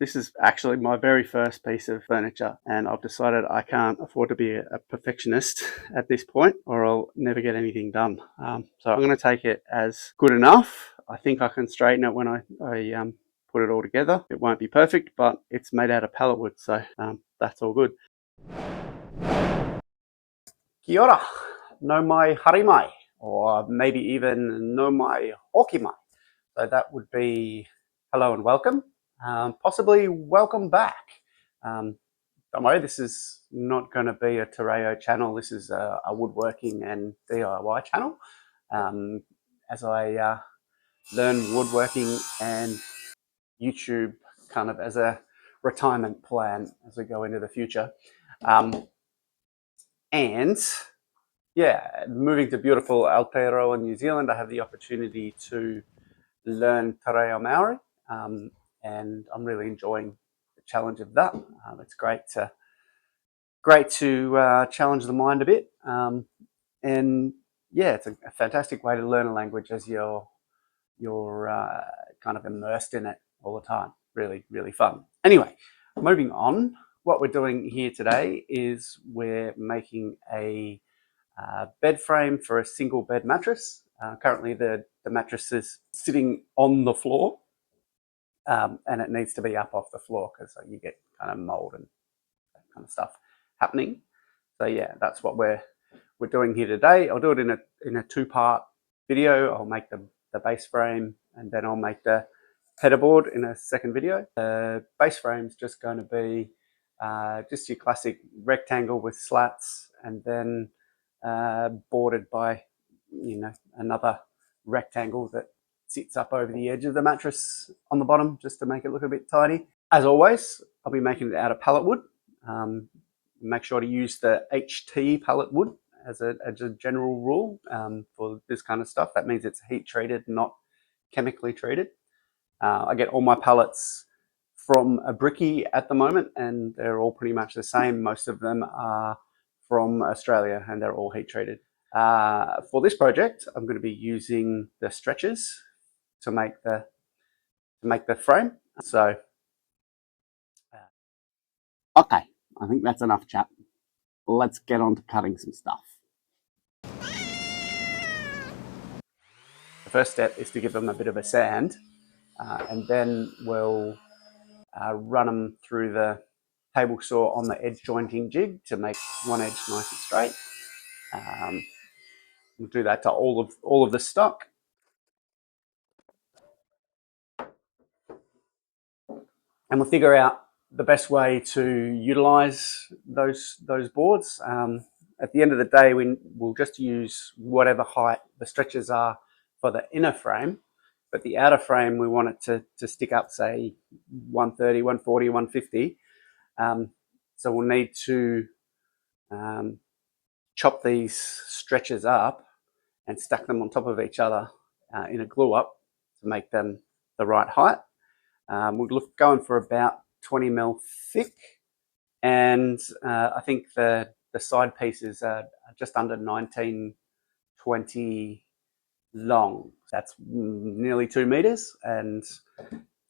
This is actually my very first piece of furniture, and I've decided I can't afford to be a perfectionist at this point, or I'll never get anything done. So I'm going to take it as good enough. I think I can straighten it when I put it all together. It won't be perfect, but it's made out of pallet wood, so that's all good. Kia ora, no mai harimai, or maybe even no mai hokimai. So that would be hello and welcome, possibly welcome back. Don't worry, this is not going to be a Terreo channel. This is a woodworking and DIY channel. As I learn woodworking and YouTube kind of as a retirement plan as we go into the future. And yeah, moving to beautiful Aotearoa, New Zealand, I have the opportunity to learn Te Reo Maori, and I'm really enjoying the challenge of that. It's great to challenge the mind a bit, and yeah, it's a fantastic way to learn a language as you're kind of immersed in it all the time. Really, really fun. Anyway, moving on. What we're doing here today is we're making a bed frame for a single bed mattress. Currently the mattress is sitting on the floor, and it needs to be up off the floor because you get kind of mold and that kind of stuff happening. So yeah, that's what we're doing here today. I'll do it in a two-part video. I'll make the base frame, and then I'll make the headerboard in a second video. The base frame is just going to be just your classic rectangle with slats, and then bordered by another rectangle that sits up over the edge of the mattress on the bottom, just to make it look a bit tidy. As always, I'll be making it out of pallet wood. Make sure to use the HT pallet wood as a general rule for this kind of stuff. That means it's heat treated, not chemically treated. I get all my pallets from a brickie at the moment, and they're all pretty much the same. Most of them are from Australia, and they're all heat treated. For this project, I'm going to be using the stretchers to make the frame. So, okay, I think that's enough chat. Let's get on to cutting some stuff. The first step is to give them a bit of a sand, and then we'll run them through the table saw on the edge jointing jig to make one edge nice and straight. We'll do that to all of the stock. And we'll figure out the best way to utilize those boards. At the end of the day, we'll just use whatever height the stretchers are for the inner frame, but the outer frame, we want it to stick up, say 130, 140, 150. So we'll need to chop these stretchers up and stack them on top of each other in a glue up to make them the right height. We're going for about 20 mil thick, and I think the side pieces are just under 1920 long. That's nearly 2 meters, and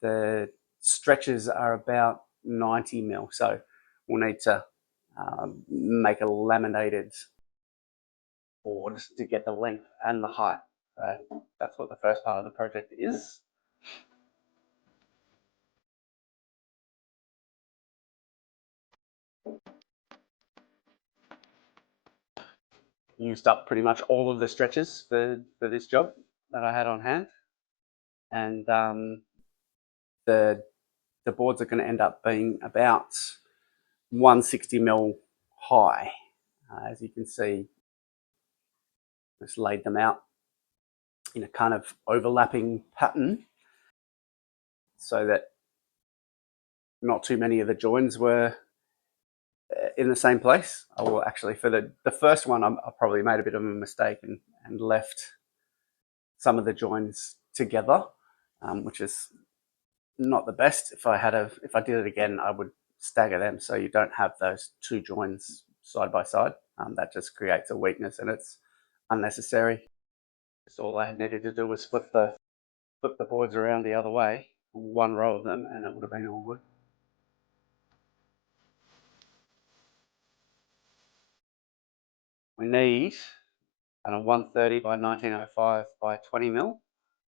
the stretchers are about 90 mil. So we'll need to make a laminated board to get the length and the height. So that's what the first part of the project is. Used up pretty much all of the stretchers for this job that I had on hand, and the boards are going to end up being about 160 mil high. As you can see, just laid them out in a kind of overlapping pattern so that not too many of the joins were in the same place. I will actually, for the first one, I probably made a bit of a mistake and left some of the joins together, which is not the best. If I did it again, I would stagger them so you don't have those two joins side by side. That just creates a weakness, and it's unnecessary. Just all I needed to do was flip the boards around the other way, one row of them, and it would have been all good. we need a 130 by 1905 by 20 mil.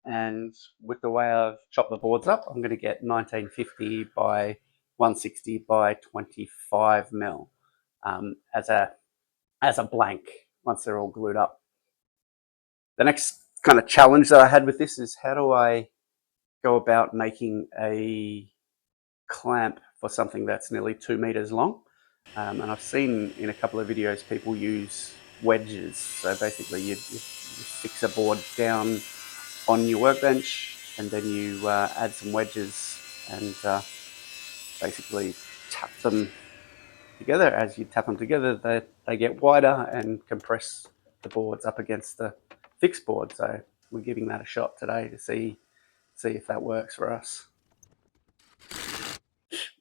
And with the way I've chopped the boards up, I'm going to get 1950 by 160 by 25 mil as a blank once they're all glued up. The next kind of challenge that I had with this is how do I go about making a clamp for something that's nearly 2 meters long. And I've seen in a couple of videos people use wedges. So basically you fix a board down on your workbench and then you add some wedges and basically tap them together. As you tap them together, they get wider and compress the boards up against the fixed board. So we're giving that a shot today to see if that works for us.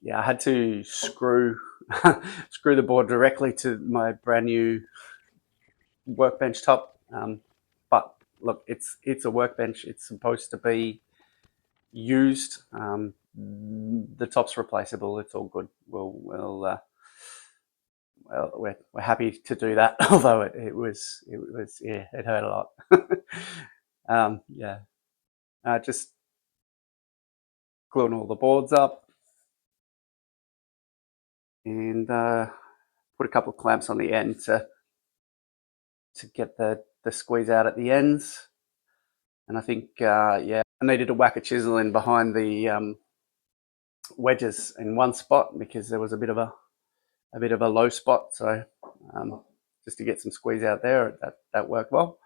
Yeah, I had to screw the board directly to my brand new workbench top. But look, it's a workbench. It's supposed to be used. The top's replaceable. It's all good. Well, we're happy to do that. Although it was yeah, it hurt a lot. Yeah, just gluing all the boards up and put a couple of clamps on the end to get the squeeze out at the ends. And I think yeah, I needed to whack a chisel in behind the wedges in one spot because there was a bit of a low spot. So just to get some squeeze out there, that worked well.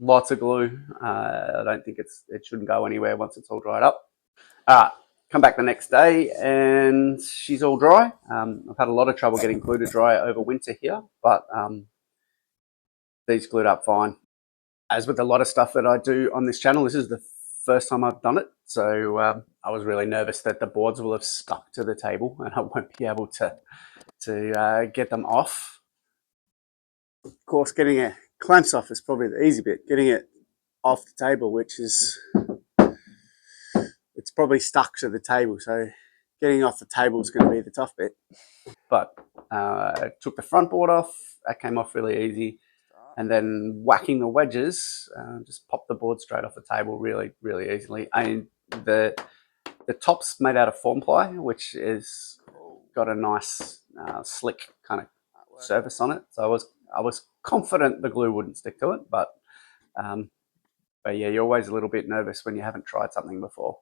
Lots of glue. I don't think it shouldn't go anywhere once it's all dried up. Come back the next day and she's all dry. I've had a lot of trouble getting glue to dry over winter here, but these glued up fine. As with a lot of stuff that I do on this channel, this is the first time I've done it. So I was really nervous that the boards will have stuck to the table and I won't be able to get them off. Of course, getting it clamps off is probably the easy bit. Getting it off the table, which is, it's probably stuck to the table. So getting off the table is going to be the tough bit. But I took the front board off. That came off really easy. And then whacking the wedges, just pop the board straight off the table really, really easily. And the top's made out of form ply, which is got a nice slick kind of surface on it. So I was confident the glue wouldn't stick to it, but yeah, you're always a little bit nervous when you haven't tried something before.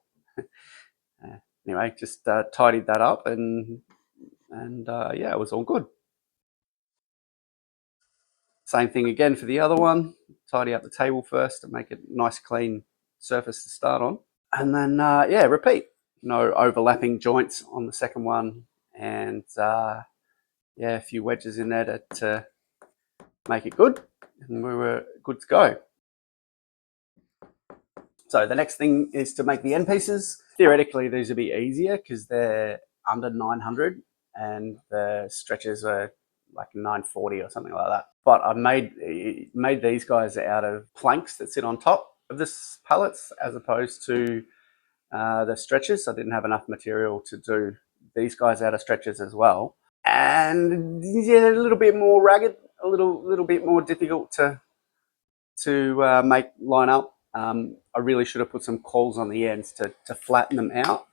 Anyway, just tidied that up and yeah, it was all good. Same thing again for the other one. Tidy up the table first to make it a nice clean surface to start on. And then, yeah, repeat. No overlapping joints on the second one. And yeah, a few wedges in there to make it good. And we were good to go. So the next thing is to make the end pieces. Theoretically, these would be easier because they're under 900 and the stretches are like 940 or something like that. But I've made these guys out of planks that sit on top of this pallets as opposed to the stretchers. I didn't have enough material to do these guys out of stretchers as well. And yeah, a little bit more ragged, a little bit more difficult to make line up. I really should have put some coils on the ends to flatten them out.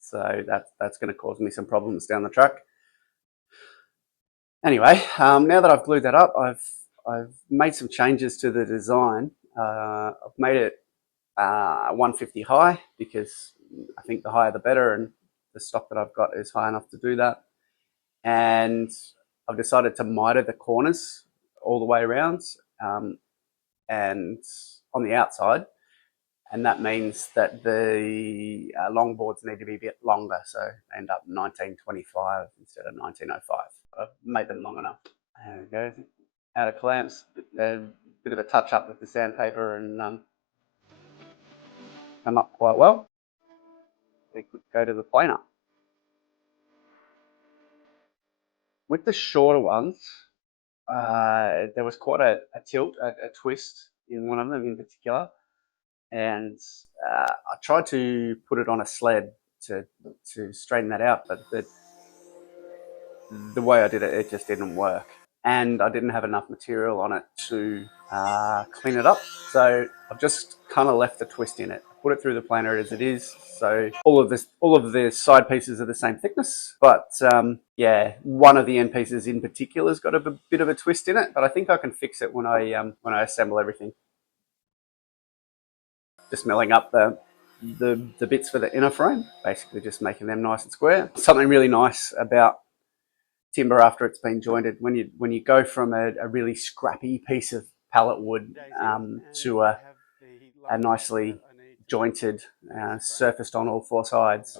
So that's going to cause me some problems down the track. Anyway, now that I've glued that up, I've made some changes to the design. I've made it 150 high because I think the higher the better, and the stock that I've got is high enough to do that. And I've decided to miter the corners all the way around and on the outside. And that means that the long boards need to be a bit longer, so they end up 1925 instead of 1905. I've made them long enough. There we go. Out of clamps, a bit of a touch up with the sandpaper and come up quite well. We could go to the planer. With the shorter ones, there was quite a tilt, a twist in one of them in particular. And I tried to put it on a sled to straighten that out, but the way I did it, it just didn't work. And I didn't have enough material on it to clean it up. So I've just kind of left the twist in it. Put it through the planer as it is. So all of the side pieces are the same thickness, but yeah, one of the end pieces in particular has got a bit of a twist in it. But I think I can fix it when I assemble everything. Just milling up the bits for the inner frame, basically just making them nice and square. Something really nice about timber after it's been jointed, when you go from a really scrappy piece of pallet wood to a nicely jointed, surfaced on all four sides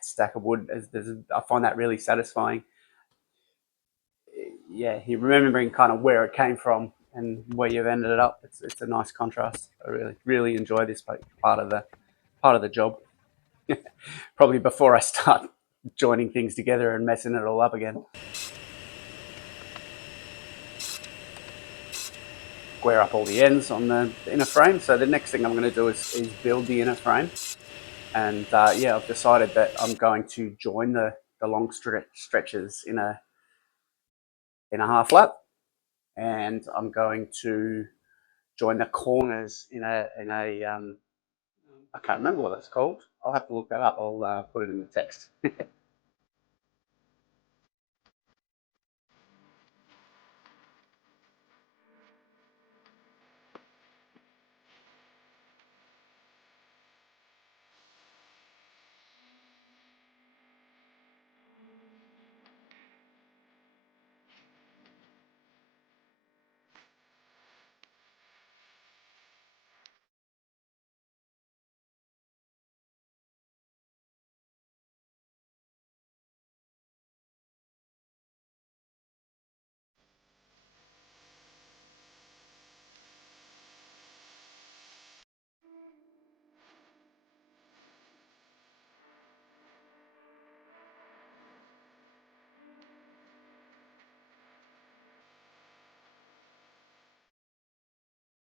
stack of wood, I find that really satisfying. Yeah, you're remembering kind of where it came from and where you've ended it up. It's a nice contrast. I really enjoy this part of the job. Probably before I start joining things together and messing it all up again. Square up all the ends on the inner frame. So the next thing I'm going to do is build the inner frame. And yeah, I've decided that I'm going to join the long stretches in a half lap, and I'm going to join the corners in a I can't remember what that's called. I'll have to look that up. I'll put it in the text.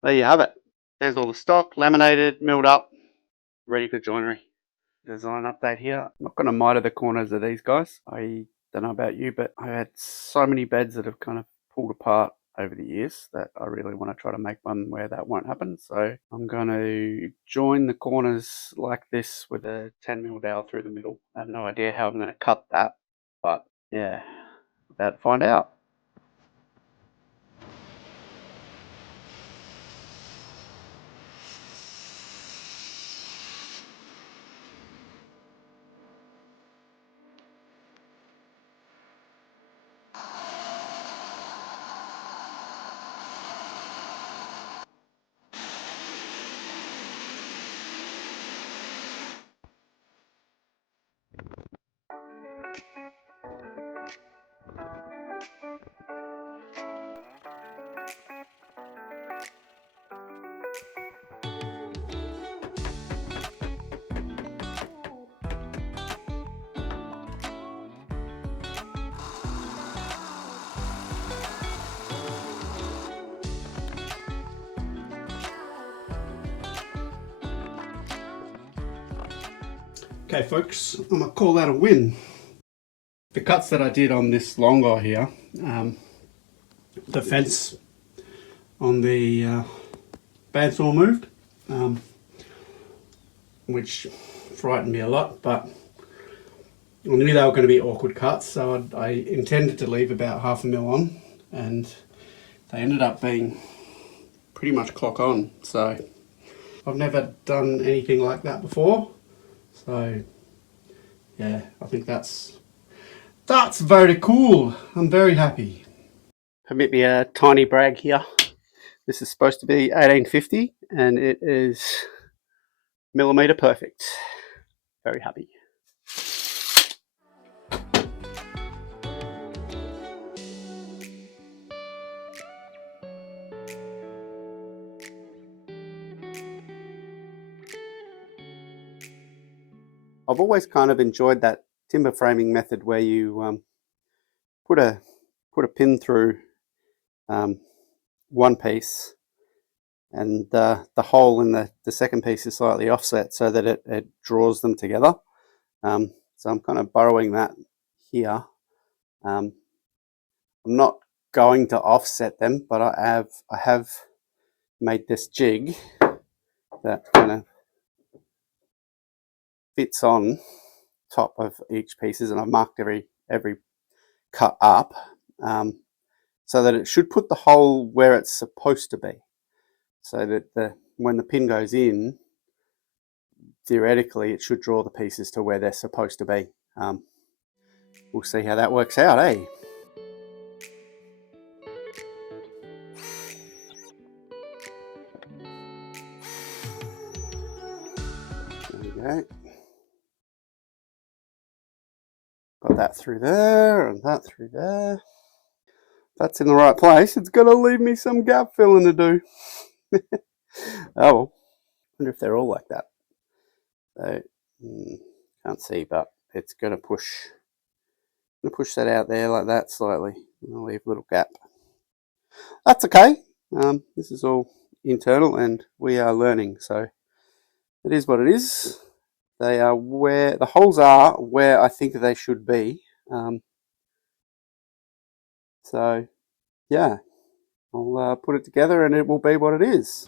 There you have it. There's all the stock, laminated, milled up, ready for joinery. Design update here. I'm not going to miter the corners of these guys. I don't know about you, but I had so many beds that have kind of pulled apart over the years that I really want to try to make one where that won't happen. So I'm going to join the corners like this with a 10mm dowel through the middle. I have no idea how I'm going to cut that, but yeah, about to find out. Okay folks, I'm going to call that a win. The cuts that I did on this long guy here, the fence on the bandsaw moved, which frightened me a lot, but I knew they were going to be awkward cuts, so I intended to leave about 1/2 mil on, and they ended up being pretty much clock on. So I've never done anything like that before, so yeah, I think that's very cool. I'm very happy. Permit me a tiny brag here. This is supposed to be 1850 and it is millimeter perfect. Very happy. I've always kind of enjoyed that timber framing method where you put a pin through one piece, and the hole in the second piece is slightly offset so that it draws them together. So I'm kind of borrowing that here, I'm not going to offset them, but I have made this jig that kind of fits on top of each pieces, and I've marked every cut up, so that it should put the hole where it's supposed to be, so that when the pin goes in, theoretically it should draw the pieces to where they're supposed to be. We'll see how that works out, eh? There we go. Got that through there and that through there. If that's in the right place, it's going to leave me some gap filling to do. Oh well. Wonder if they're all like that. So, can't see, but it's going to push that out there like that slightly. I'll leave a little gap. That's okay. This is all internal and we are learning, so it is what it is. They are where the holes are, where I think they should be. So yeah, I'll put it together and it will be what it is.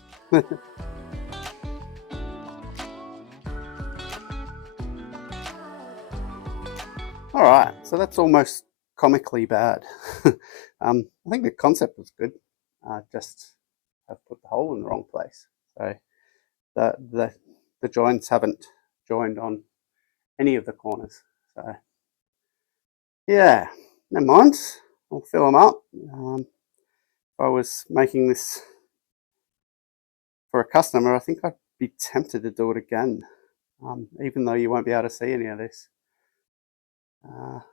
All right, so that's almost comically bad. I think the concept was good. Just I've put the hole in the wrong place. So the joints haven't joined on any of the corners. So yeah, never mind. I'll fill them up. If I was making this for a customer, I think I'd be tempted to do it again, even though you won't be able to see any of this.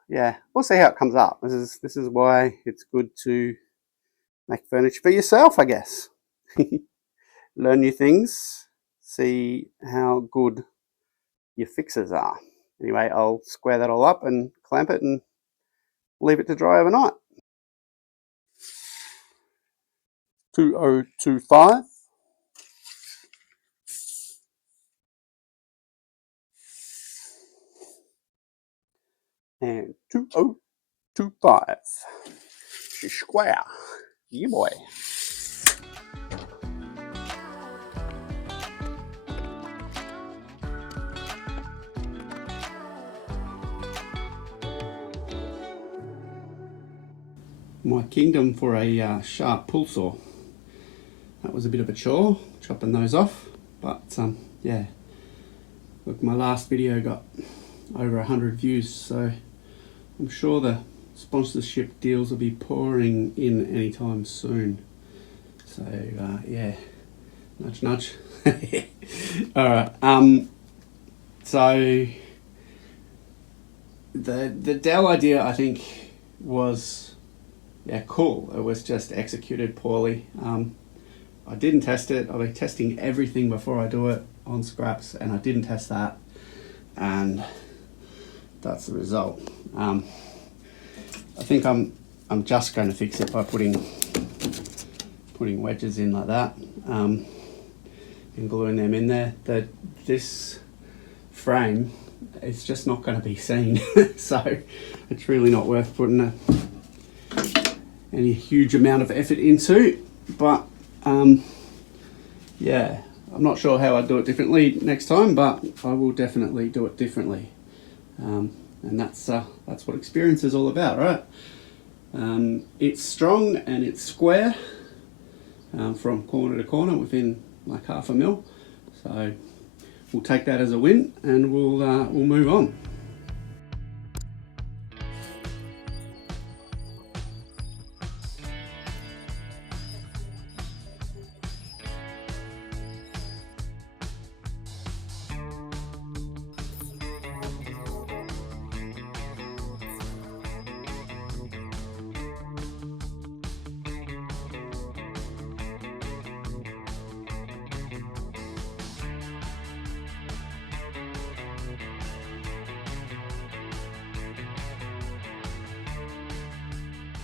Yeah, we'll see how it comes up. This is why it's good to make furniture for yourself, I guess. Learn new things, see how good your fixes are. Anyway, I'll square that all up and clamp it and leave it to dry overnight. 2025. And 2025. Square. Yeah, boy. My kingdom for a sharp pull saw. That was a bit of a chore, chopping those off, but yeah, look, my last video got over 100 views, so I'm sure the sponsorship deals will be pouring in anytime soon. So yeah, nudge nudge. All right, so the dowel idea, I think, was cool. It was just executed poorly. I didn't test it. I'll be testing everything before I do it on scraps, and I didn't test that, and that's the result. I think I'm just going to fix it by putting wedges in like that, and gluing them in there. This frame is just not going to be seen, so it's really not worth putting any huge amount of effort into. But yeah, I'm not sure how I'd do it differently next time, but I will definitely do it differently. And that's what experience is all about, right? It's strong and it's square from corner to corner within like 1/2 mil. So we'll take that as a win, and we'll move on.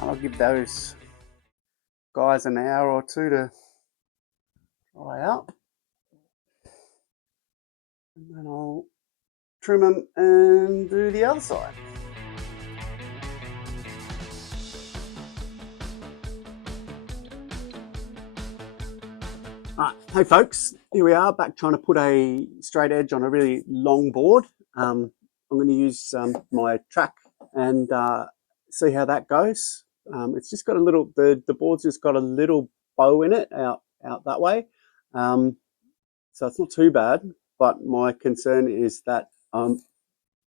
I'll give those guys an hour or two to dry out, and then I'll trim them and do the other side. Hey folks, here we are back trying to put a straight edge on a really long board. I'm going to use my track and see how that goes. It's just got a little, the board's just got a little bow in it out that way. So it's not too bad, but my concern is that I'm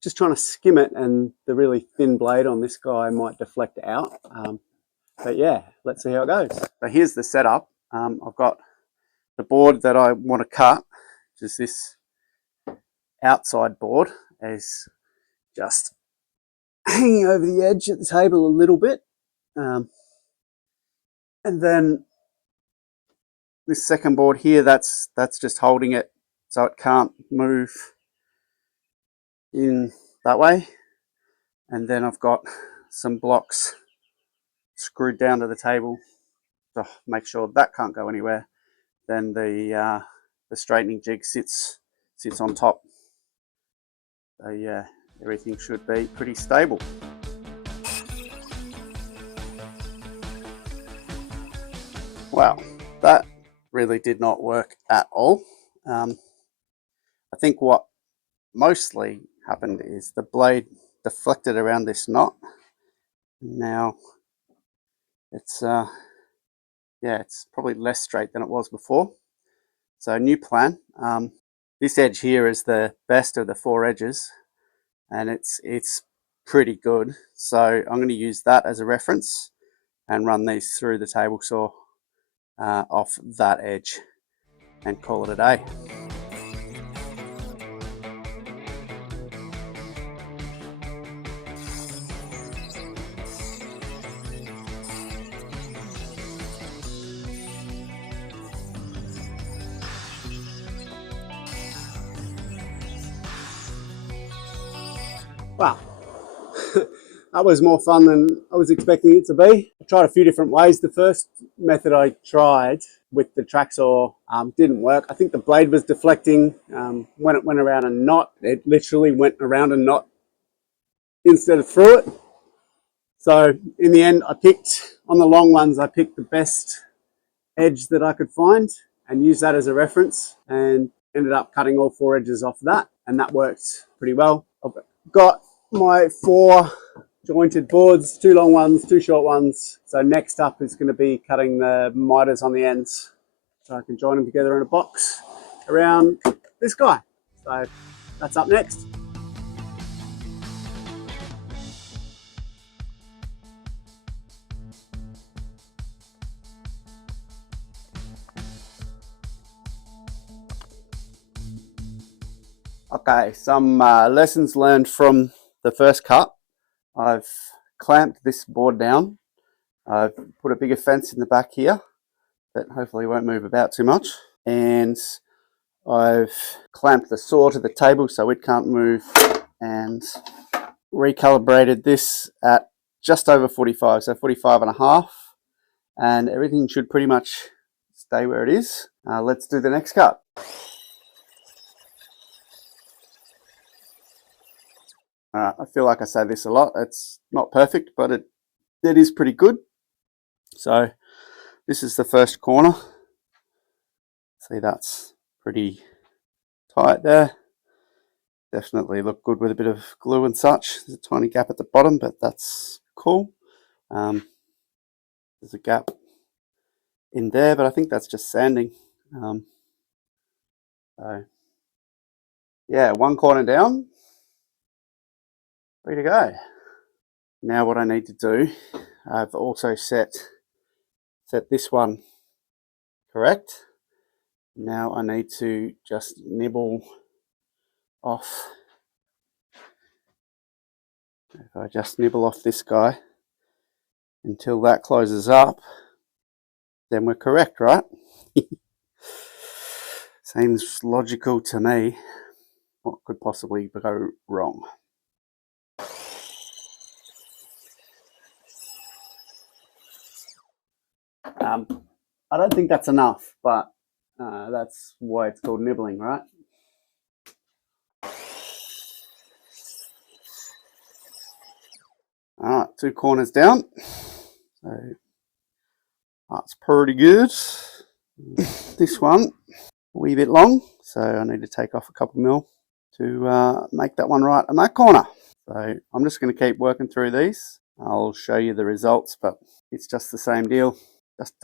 just trying to skim it and the really thin blade on this guy might deflect out. But yeah, let's see how it goes. So here's the setup. I've got the board that I want to cut, which is this outside board, is just hanging over the edge at the table a little bit. And then this second board here, that's just holding it so it can't move in that way. And then I've got some blocks screwed down to the table to make sure that can't go anywhere. Then the straightening jig sits on top. So yeah, everything should be pretty stable. Wow, that really did not work at all. I think what mostly happened is the blade deflected around this knot. Now it's it's probably less straight than it was before. So new plan. This edge here is the best of the 4 edges, and it's pretty good. So I'm going to use that as a reference and run these through the table saw off that edge and call it a day. Wow, that was more fun than I was expecting it to be. I tried a few different ways. The first method I tried with the track saw didn't work. I think the blade was deflecting when it went around a knot. It literally went around a knot instead of through it. So in the end, on the long ones, I picked the best edge that I could find and used that as a reference, and ended up cutting all 4 edges off that, and that worked pretty well. I've got my 4 jointed boards, 2 long ones, 2 short ones. So next up is going to be cutting the mitres on the ends so I can join them together in a box around this guy. So that's up next. Okay, some lessons learned from the first cut. I've clamped this board down. I've put a bigger fence in the back here that hopefully won't move about too much. And I've clamped the saw to the table so it can't move, and recalibrated this at just over 45, so 45 and a half. And everything should pretty much stay where it is. Let's do the next cut. I feel like I say this a lot. It's not perfect, but it is pretty good. So this is the first corner. See, that's pretty tight there. Definitely look good with a bit of glue and such. There's a tiny gap at the bottom, but that's cool. There's a gap in there, but I think that's just sanding. So yeah, 1 corner down. Ready to go. Now what I need to do, I've also set this one correct. Now I need to just nibble off. If I just nibble off this guy until that closes up, then we're correct, right? Seems logical to me. What could possibly go wrong? I don't think that's enough, but that's why it's called nibbling, right? All right, 2 corners down. So that's pretty good. This one, a wee bit long, so I need to take off a couple mil to make that one right in that corner. So I'm just going to keep working through these. I'll show you the results, but it's just the same deal. Just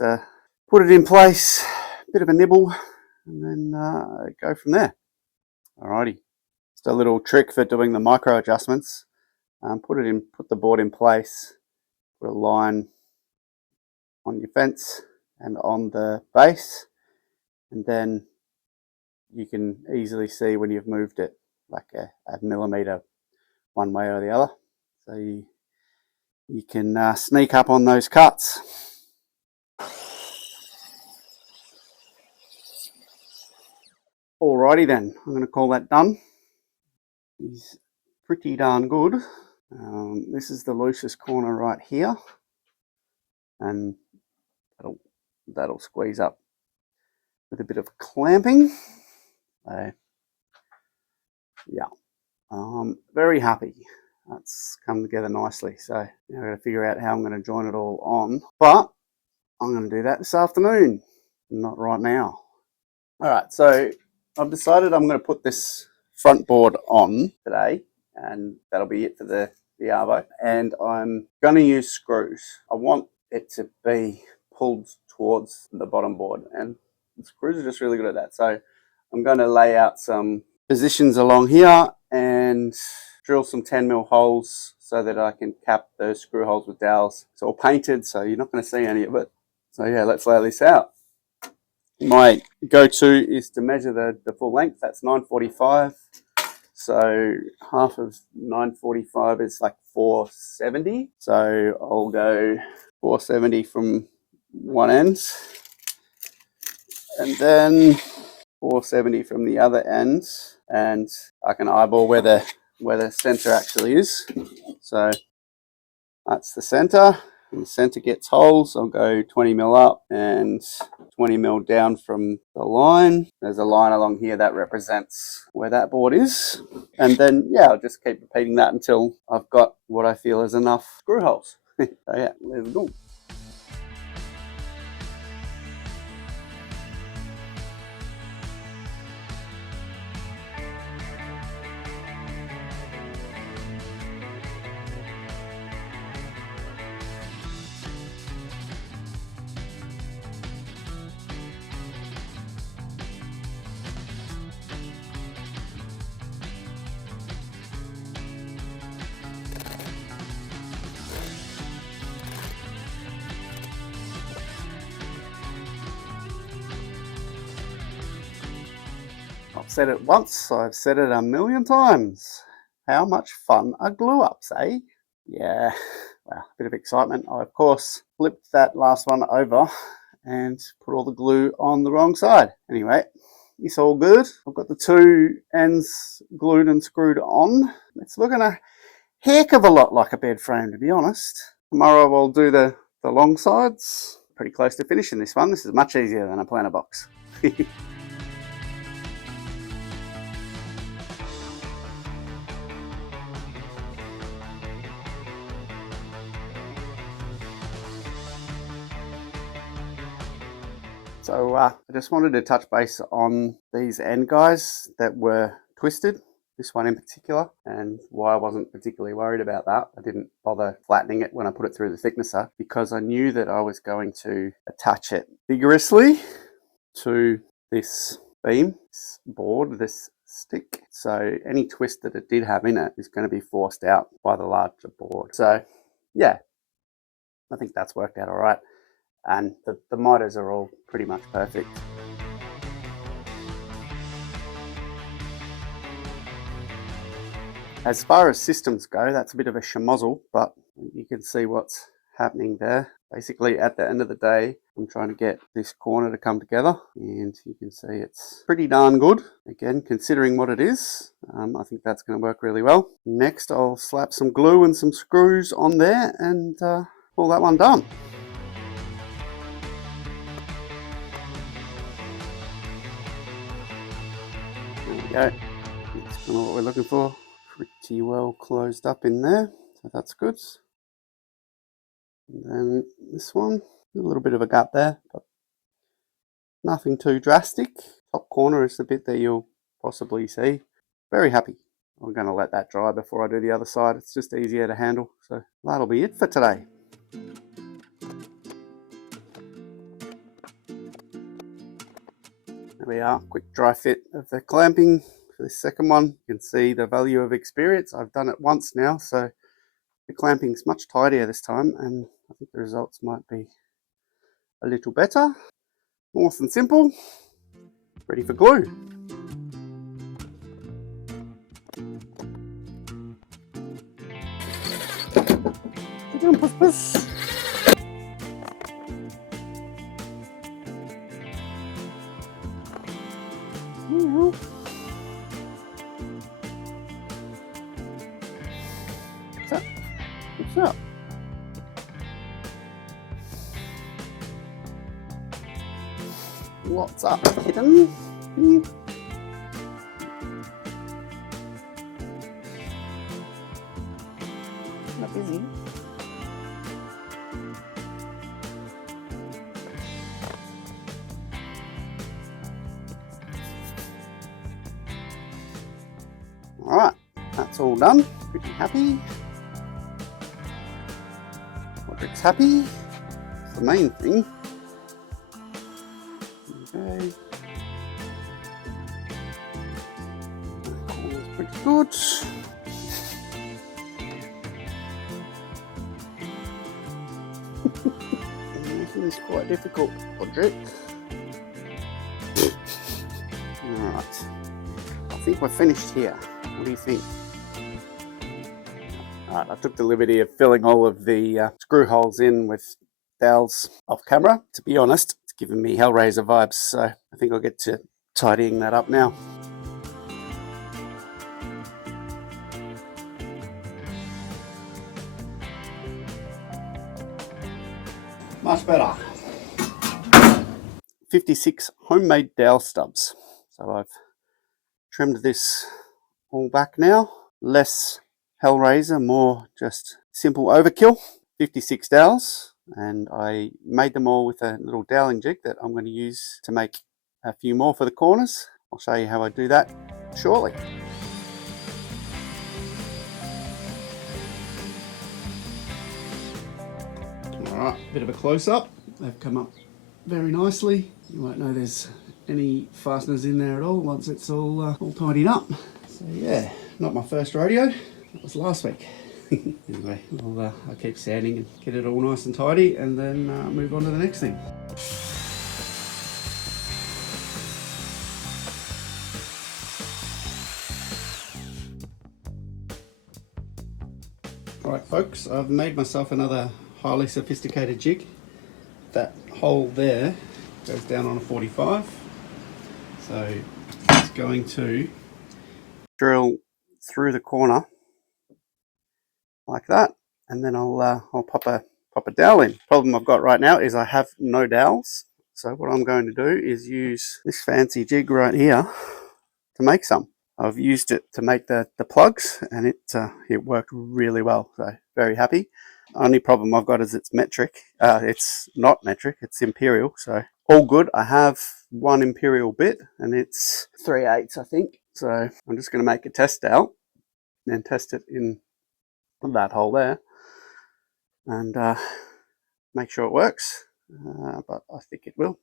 put it in place, bit of a nibble, and then go from there. Alrighty, just a little trick for doing the micro adjustments. Put the board in place, put a line on your fence and on the base, and then you can easily see when you've moved it like a millimetre one way or the other. So you can sneak up on those cuts. Alrighty then, I'm going to call that done. It's pretty darn good. This is the loosest corner right here, and that'll squeeze up with a bit of clamping. So yeah, very happy. That's come together nicely. So now I've got to figure out how I'm going to join it all on, but I'm going to do that this afternoon, not right now. All right, so I've decided I'm going to put this front board on today, and that'll be it for the Arvo. And I'm going to use screws. I want it to be pulled towards the bottom board, and the screws are just really good at that. So I'm going to lay out some positions along here and drill some 10mm holes so that I can cap those screw holes with dowels. It's all painted, so you're not going to see any of it. So yeah, let's lay this out. My go-to is to measure the full length. That's 945. So half of 945 is like 470. So I'll go 470 from one end, and then 470 from the other end, and I can eyeball where the center actually is. So that's the center. And the center gets holes. I'll go 20mm up and 20mm down from the line. There's a line along here that represents where that board is. And then, yeah, I'll just keep repeating that until I've got what I feel is enough screw holes. So yeah, let's go. I've said it once, I've said it a million times. How much fun are glue ups, eh? Yeah, well, a bit of excitement. I, of course, flipped that last one over and put all the glue on the wrong side. Anyway, it's all good. I've got the two ends glued and screwed on. It's looking a heck of a lot like a bed frame, to be honest. Tomorrow I'll do the long sides. Pretty close to finishing this one. This is much easier than a planter box. So I just wanted to touch base on these end guys that were twisted, this one in particular, and why I wasn't particularly worried about that. I didn't bother flattening it when I put it through the thicknesser because I knew that I was going to attach it vigorously to this beam, this board, this stick. So any twist that it did have in it is going to be forced out by the larger board. So yeah, I think that's worked out all right. And the mitres are all pretty much perfect. As far as systems go, that's a bit of a schemozzle, but you can see what's happening there. Basically, at the end of the day, I'm trying to get this corner to come together, and you can see it's pretty darn good. Again, considering what it is, I think that's going to work really well. Next, I'll slap some glue and some screws on there and pull that one done. There we go. That's kind of what we're looking for. Pretty well closed up in there, so that's good. And then this one, a little bit of a gap there, but Nothing too drastic. Top corner is the bit that you'll possibly see. Very happy. I'm going to let that dry before I do the other side. It's just easier to handle. So that'll be it for today. There we are, quick dry fit of the clamping for this second one. You can see the value of experience. I've done it once now, so the clamping's much tidier this time, and I think the results might be a little better. Nice and simple. Ready for glue. Sit down, puss puss. Yeah. What's up? What's up, kitten? Not busy. Alright, that's all done. Pretty happy. Podrick's happy. That's the main thing. Okay. That corner's pretty good. Making this quite difficult, Podrick. Alright. I think we're finished here. What do you think? Alright, I took the liberty of filling all of the screw holes in with dowels off camera. To be honest, it's giving me Hellraiser vibes, so I think I'll get to tidying that up now. Much better. 56 homemade dowel stubs. So I've trimmed this all back now. Less Hellraiser, more just simple overkill. 56 dowels, and I made them all with a little doweling jig that I'm going to use to make a few more for the corners. I'll show you how I do that shortly. Alright, bit of a close-up. They've come up very nicely. You won't know there's any fasteners in there at all once it's all tidied up. So yeah, not my first rodeo. That was last week. Anyway, I'll keep sanding and get it all nice and tidy, and then move on to the next thing. Alright folks, I've made myself another highly sophisticated jig. That hole there goes down on a 45. So it's going to drill through the corner like that, and then I'll pop a dowel in. Problem I've got right now is I have no dowels, so what I'm going to do is use this fancy jig right here to make some. I've used it to make the plugs, and it worked really well, so very happy. Only problem I've got is it's metric. It's not metric, it's imperial, so all good. I have one imperial bit, and it's 3/8 I think. So I'm just going to make a test dowel and test it in that hole there, and make sure it works, but I think it will.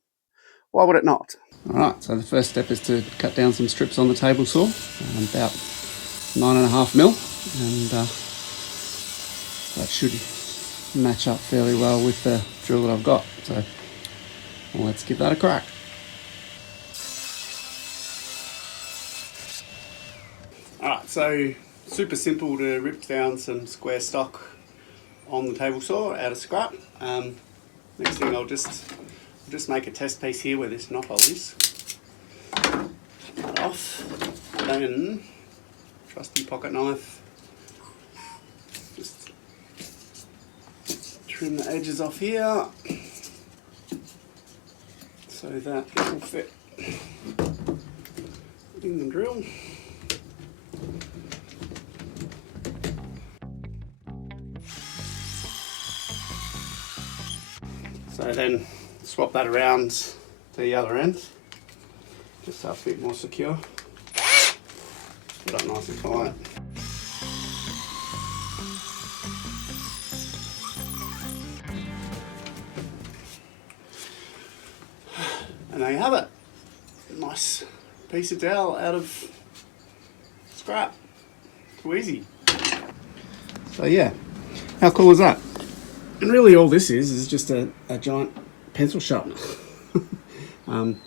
Why would it not? Alright, so the first step is to cut down some strips on the table saw, about 9.5 mil, and that should match up fairly well with the drill that I've got. So let's give that a crack. Alright, so super simple to rip down some square stock on the table saw out of scrap. Next thing I'll just make a test piece here where this knot hole is. That off. Then trusty pocket knife. Just trim the edges off here so that it will fit in the drill. So then swap that around to the other end, just so it's a bit more secure. Get up nice and tight. And there you have it. Nice piece of dowel out of scrap. Too easy. So yeah, how cool is that? And really all this is just a giant pencil sharpener.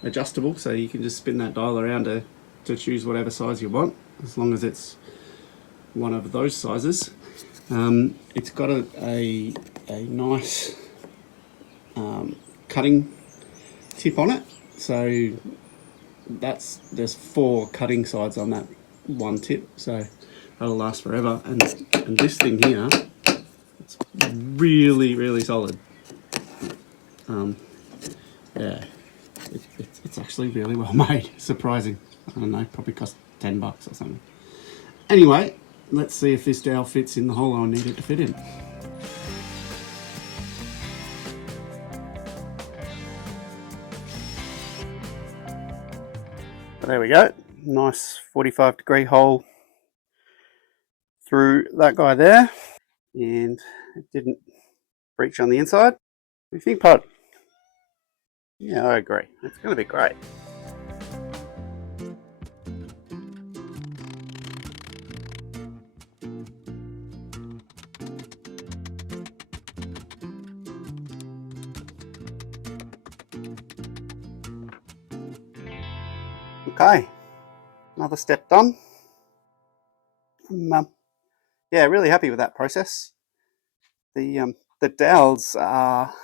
Adjustable, so you can just spin that dial around to choose whatever size you want, as long as it's one of those sizes. It's got a nice cutting tip on it, so there's 4 cutting sides on that one tip, so that'll last forever. And this thing here, it's really solid. Yeah, it's actually really well made. Surprising. I don't know, probably cost $10 or something. Anyway, let's see if this dowel fits in the hole I need it to fit in. There we go. Nice 45-degree hole through that guy there, and it didn't breach on the inside. What do you think, Pod? Yeah, I agree. It's going to be great. Okay, another step done. Yeah, really happy with that process. The dowels are,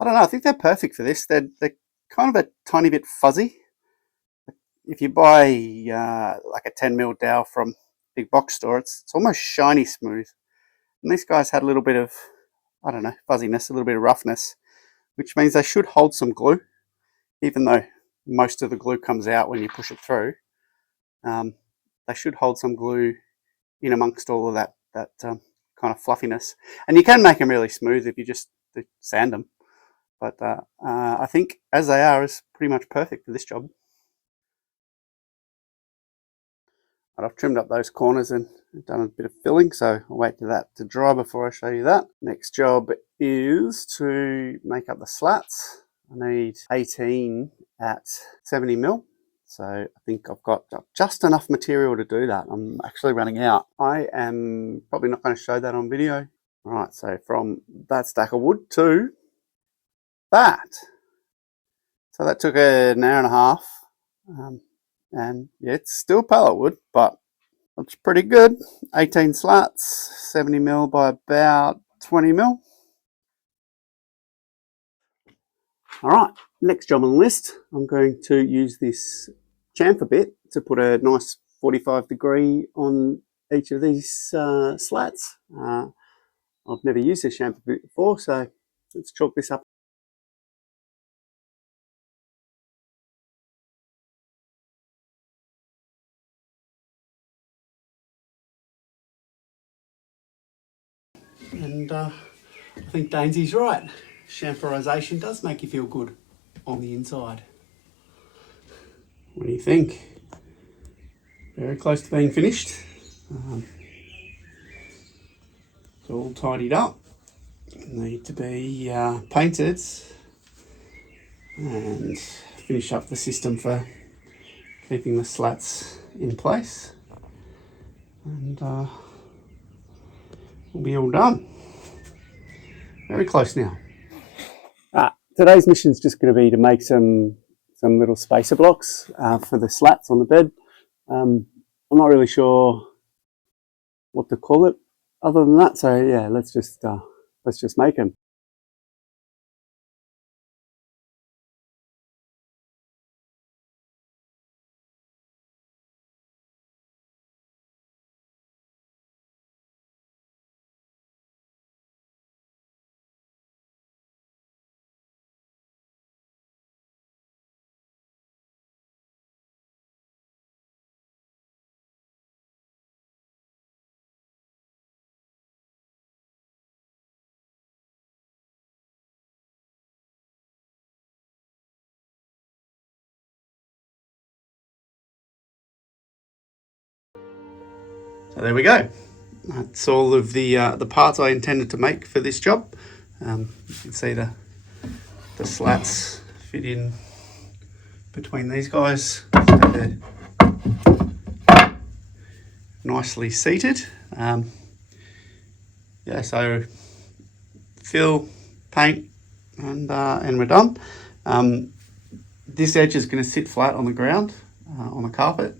I don't know, I think they're perfect for this. They're kind of a tiny bit fuzzy. If you buy like a 10mm dowel from big box store, it's almost shiny smooth. And these guys had a little bit of, I don't know, fuzziness, a little bit of roughness, which means they should hold some glue, even though most of the glue comes out when you push it through. They should hold some glue in amongst all of that kind of fluffiness. And you can make them really smooth if you just sand them. But I think as they are is pretty much perfect for this job. But I've trimmed up those corners and done a bit of filling, so I'll wait for that to dry before I show you that. Next job is to make up the slats. I need 18 at 70mm. So I think I've got just enough material to do that. I'm actually running out. I am probably not going to show that on video. All right, so from that stack of wood to that. So that took an hour and a half. And yeah, it's still pallet wood, but it's pretty good. 18 slats, 70mm by about 20mm. All right, next job on the list, I'm going to use this chamfer bit to put a nice 45-degree on each of these slats. I've never used this chamfer bit before, so let's chalk this up. And I think Dainesy's right. Chamferisation does make you feel good on the inside. What do you think? Very close to being finished. It's all tidied up. Need to be painted and finish up the system for keeping the slats in place, and we'll be all done. Very close now. Today's mission is just going to be to make some little spacer blocks for the slats on the bed. I'm not really sure what to call it other than that, so yeah, let's just make them. So there we go. That's all of the parts I intended to make for this job. You can see the slats fit in between these guys. So they're nicely seated. Yeah, so fill, paint, and we're done. This edge is going to sit flat on the ground, on the carpet,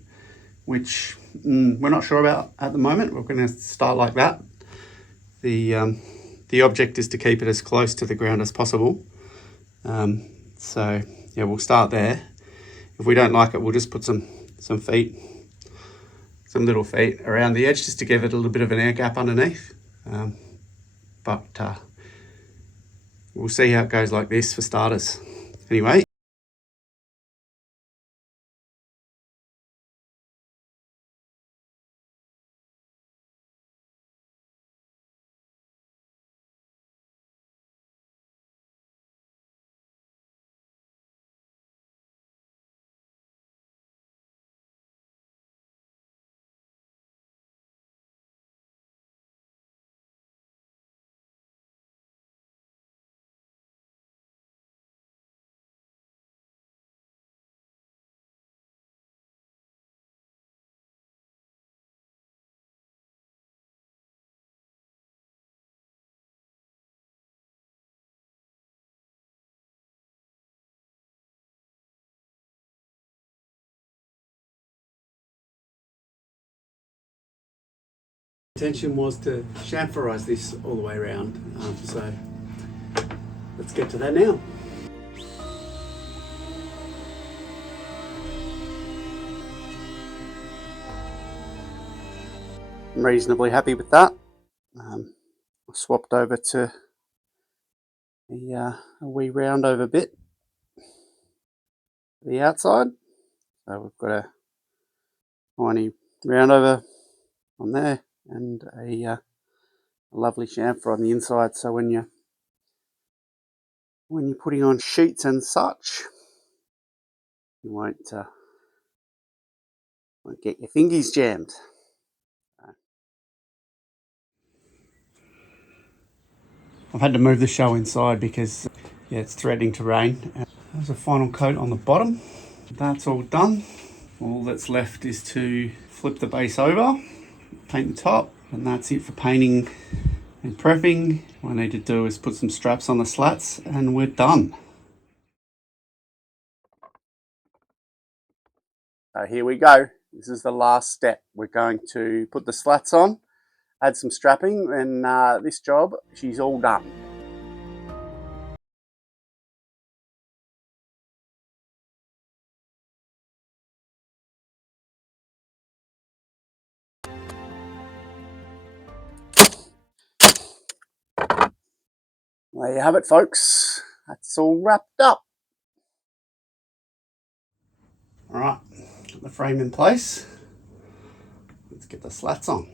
which we're not sure about at the moment. We're going to start like that. The object is to keep it as close to the ground as possible. So yeah, we'll start there. If we don't like it, we'll just put some feet, some little feet around the edge just to give it a little bit of an air gap underneath. But we'll see how it goes like this for starters. Anyway. Intention was to chamferize this all the way around, so let's get to that now. I'm reasonably happy with that. I swapped over to a wee round over bit for the outside. So we've got a tiny round over on there and a lovely chamfer on the inside. So when you're putting on sheets and such, you won't get your fingies jammed. I've had to move the show inside because yeah, it's threatening to rain. There's a final coat on the bottom. That's all done. All that's left is to flip the base over, paint the top, and that's it for painting and prepping. What I need to do is put some straps on the slats and we're done. So here we go. This is the last step. We're going to put the slats on, add some strapping, and this job, she's all done. There you have it, folks. That's all wrapped up. All right, got the frame in place. Let's get the slats on.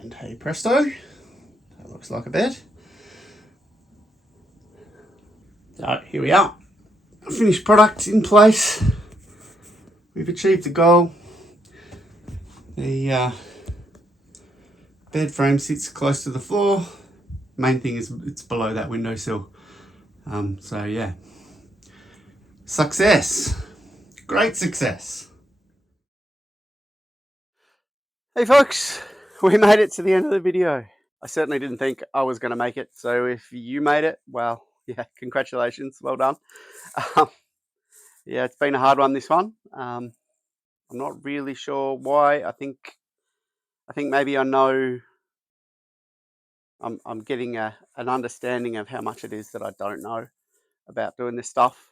And hey presto, that looks like a bed. So here we are. Finished product in place. We've achieved the goal. The bed frame sits close to the floor. Main thing is it's below that windowsill. So yeah, success, great success. Hey folks, we made it to the end of the video. I certainly didn't think I was going to make it. So if you made it, well, yeah, congratulations, well done. Yeah, it's been a hard one, this one. I'm not really sure why. I think maybe I know. I'm getting an understanding of how much it is that I don't know about doing this stuff.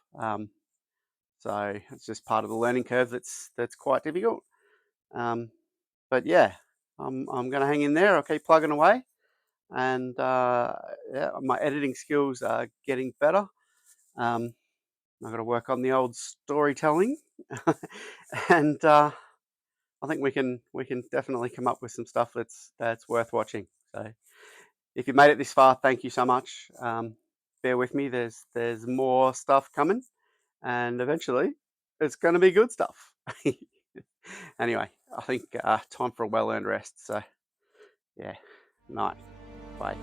So it's just part of the learning curve that's quite difficult. But yeah, I'm going to hang in there. I'll keep plugging away, and yeah, my editing skills are getting better. I've got to work on the old storytelling, and I think we can definitely come up with some stuff that's worth watching. So if you made it this far, thank you so much. Bear with me. There's more stuff coming, and eventually it's going to be good stuff. Anyway, I think time for a well-earned rest. So yeah, night. Bye.